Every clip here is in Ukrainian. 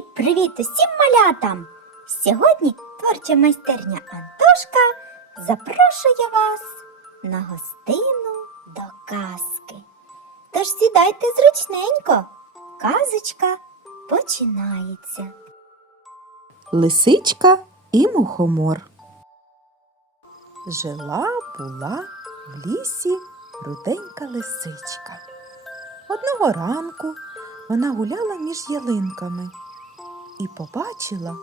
Привіт усім малятам! Сьогодні творча майстерня Антошка запрошує вас на гостину до казки. Тож сідайте зручненько, казочка починається. Лисичка і мухомор. Жила була в лісі руденька лисичка. Одного ранку вона гуляла між ялинками і побачила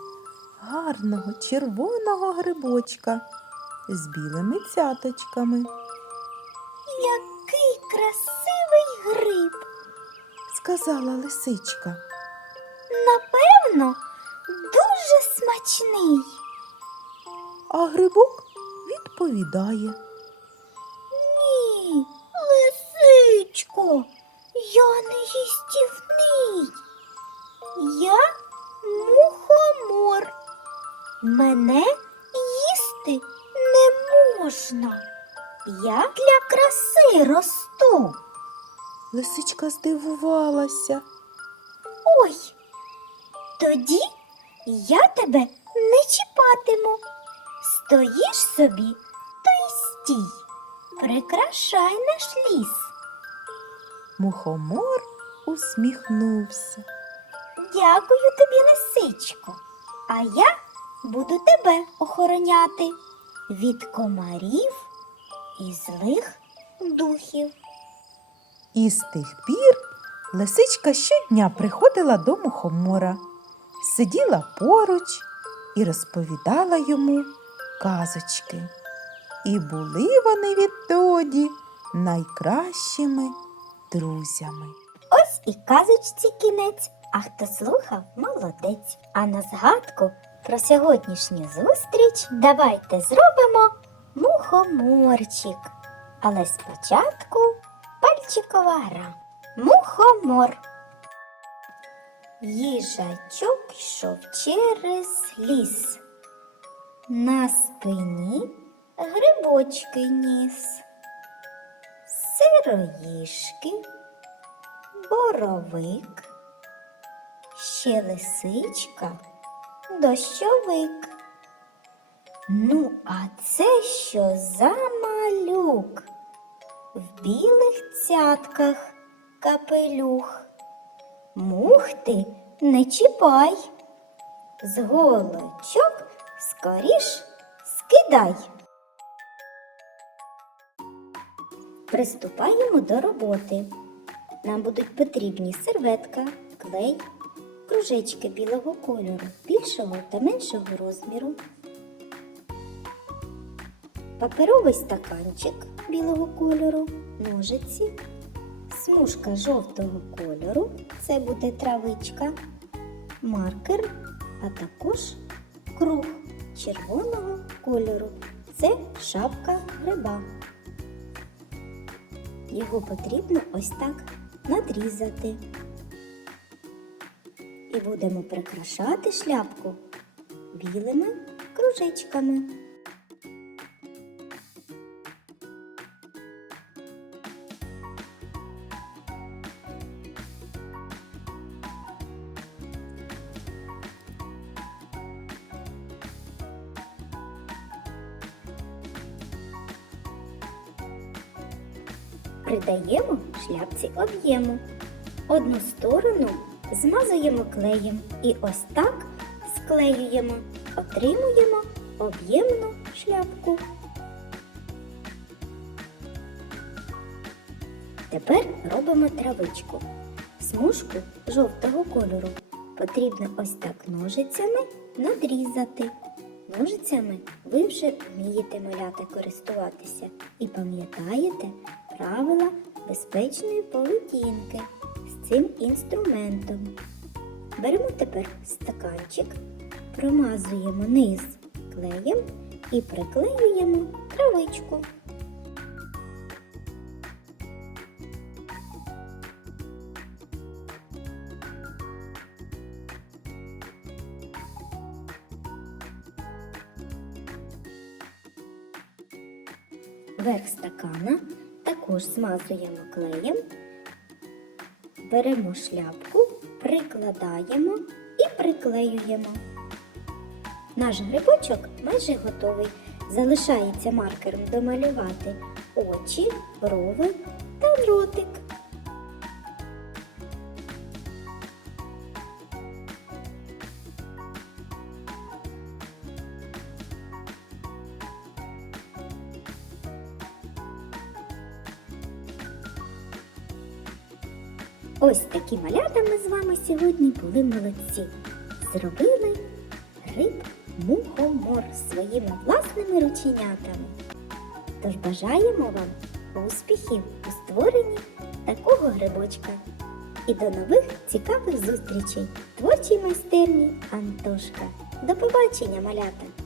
гарного червоного грибочка з білими цяточками. Який красивий гриб! Сказала лисичка. Напевно, дуже смачний. А грибок відповідає. Ні, лисичко, я не їстівний. Я мухомор. Мене їсти не можна. Я для краси росту. Лисичка здивувалася. Ой, тоді я тебе не чіпатиму. Стоїш собі, то й стій. Прикрашай наш ліс. Мухомор усміхнувся. Дякую тобі, лисичко. А я буду тебе охороняти від комарів і злих духів. І з тих пір лисичка щодня приходила до мухомора, сиділа поруч і розповідала йому казочки. І були вони відтоді найкращими друзями. Ось і казочці кінець. А хто слухав, молодець. А на згадку про сьогоднішню зустріч давайте зробимо мухоморчик. Але спочатку пальчикова гра. Мухомор. Їжачок йшов через ліс. На спині грибочки ніс. Сироїшки боровик, ще лисичка, дощовик. Ну, а це що за малюк? В білих цятках капелюх. Мух ти не чіпай. З голочок скоріш скидай. Приступаємо до роботи. Нам будуть потрібні серветка, клей, кружечки білого кольору, більшого та меншого розміру, паперовий стаканчик білого кольору, ножиці, смужка жовтого кольору, це буде травичка, маркер, а також круг червоного кольору. Це шапка гриба. Його потрібно ось так надрізати. І будемо прикрашати шляпку білими кружечками. Придаємо шляпці об'єму. Одну сторону змазуємо клеєм і ось так склеюємо, отримуємо об'ємну шляпку. Тепер робимо травичку. Смужку жовтого кольору потрібно ось так ножицями надрізати. Ножицями ви вже вмієте малята користуватися і пам'ятаєте правила безпечної поведінки цим інструментом. Беремо тепер стаканчик, промазуємо низ клеєм і приклеюємо травичку. Верх стакана також змазуємо клеєм, беремо шляпку, прикладаємо і приклеюємо. Наш грибочок майже готовий. Залишається маркером домалювати очі, брови та ротик. Ось такі малята ми з вами сьогодні були молодці. Зробили гриб мухомор своїми власними рученятами. Тож бажаємо вам успіхів у створенні такого грибочка. І до нових цікавих зустрічей творчій майстерні Антошка. До побачення, малята!